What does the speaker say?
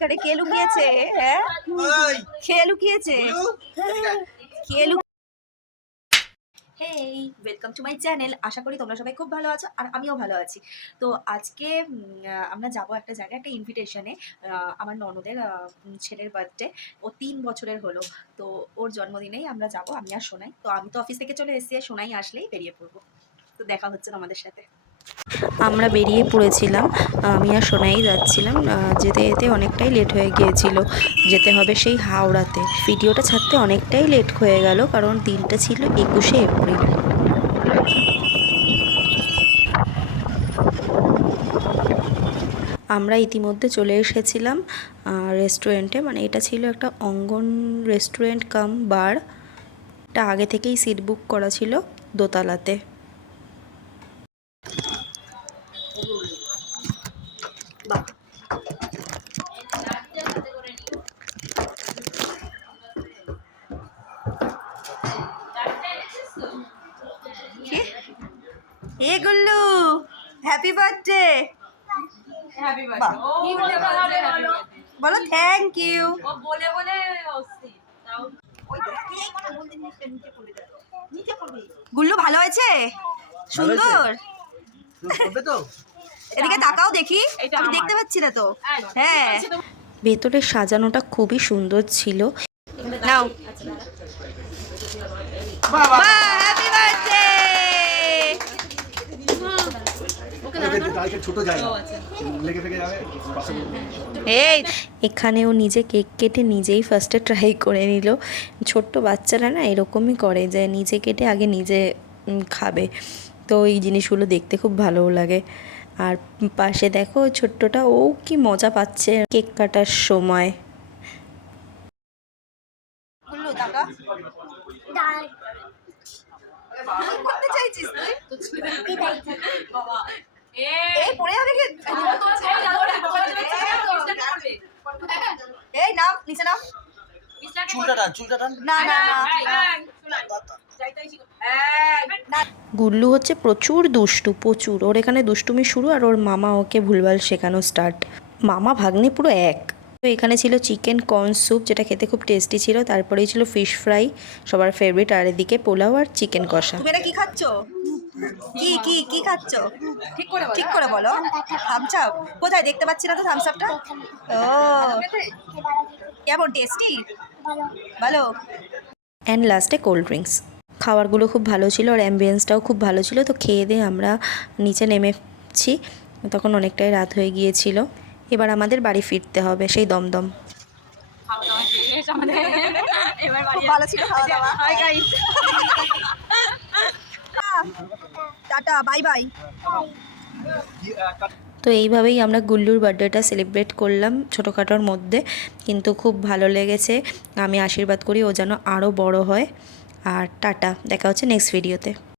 করে কে লুকিয়েছে? হ্যাঁ, কে লুকিয়েছে? কে লুকিয়েছে? হেই, welcome to my channel. আশা করি তোমরা সবাই খুব ভালো আছো আর আমিও ভালো আছি। তো আজকে আমরা যাব একটা জায়গায়, একটা ইনভিটেশনে। আমার ননদের ছেলের বার্থডে। ও 3 বছরের হলো। তো ওর জন্মদিনেই আমরা যাব, আমি আর সোনাই। তো আমি তো অফিস থেকে চলে এসেছি, সোনাই আসলেই বেরিয়ে পড়বো। তো দেখা হচ্ছে তোমাদের সাথে। আমরা বেরিয়ে পড়েছিলাম, আমি আর সোনাই যাচ্ছিলাম। যেতে যেতে অনেকটাই লেট হয়ে গিয়েছিল, যেতে হবে সেই হাওড়াতে। ভিডিওটা ছাড়তে অনেকটাই লেট হয়ে গেল, কারণ দিনটা ছিল 21শে এপ্রিল। আমরা ইতিমধ্যে চলে এসেছিলাম রেস্টুরেন্টে, মানে এটা ছিল একটা অঙ্গন রেস্টুরেন্ট কাম বার। এটা আগে থেকেই সিট বুক করা ছিল দোতলাতে। এ Gullu, happy birthday. Happy birthday. ও কি বলে বলো থ্যাংক ইউ। ও বলে বলে অস্থির। তাও গুল্লু ভালো হয়েছে? সুন্দর। এদিকে তাকাও দেখি, আমি দেখতে পাচ্ছি না তো। হ্যাঁ, ভেতরে সাজানোটা খুবই সুন্দর ছিল। নাও, হ্যাপি বার্থডে। এই, এখানেও নিজে কেক কেটে নিজেই ফার্স্টে ট্রাই করে নিল। ছোট্ট বাচ্চারা না এরকমই করে, যে নিজে কেটে আগে নিজে খাবে। তো এই জিনিসগুলো দেখতে খুব ভালোও লাগে। আর পাশে দেখো ছোট্টটা, ও কি মজা পাচ্ছে কেক কাটার সময়। করতে চাইছিস তুই? বাবা এই পড়ে যাবে কি? এই নাম নিচে নাম। চুলটা টান। না না না। গুল্লু হচ্ছে প্রচুর দুষ্টু, প্রচুর। ওর এখানে দুষ্টুমি শুরু, আর ওর মামা ওকে ভুলভাল শেখানো স্টার্ট। মামা ভাগ্নে পুরো এক। তো এখানে ছিল চিকেন কর্ন স্যুপ, যেটা খেতে খুব টেস্টি ছিল। তারপরেই ছিল ফিশ ফ্রাই, সবার ফেভারিট। আর এদিকে পোলাও আর চিকেন কষা। তুমি এটা কি খাচ্ছ? কি কি কি খাচ্ছ? ঠিক করে বলো। Thums Up? কোথায় দেখতে পাচ্ছি না তো থামস আপটা। ও, কেমন টেস্টি? ভালো। অ্যান্ড লাস্টে কোল্ড ড্রিঙ্কস। খাবারগুলো খুব ভালো ছিল, আর অ্যাম্বিয়েন্সটাও খুব ভালো ছিল। তো খেয়ে দিয়ে আমরা নিচে নেমেছি, তখন অনেকটাই রাত হয়ে গিয়েছিল। এবার আমাদের বাড়ি ফিরতে হবে সেই দমদম। ভালো ছিল খাওয়া দাওয়া। Tata, bye bye. তো এইভাবেই আমরা গুল্লুর বার্থডেটা সেলিব্রেট করলাম ছোটোখাটোর মধ্যে, কিন্তু খুব ভালো লেগেছে। আমি আশীর্বাদ করি ও যেন আরও বড় হয়। আর টাটা, দেখা হচ্ছে নেক্সট ভিডিওতে।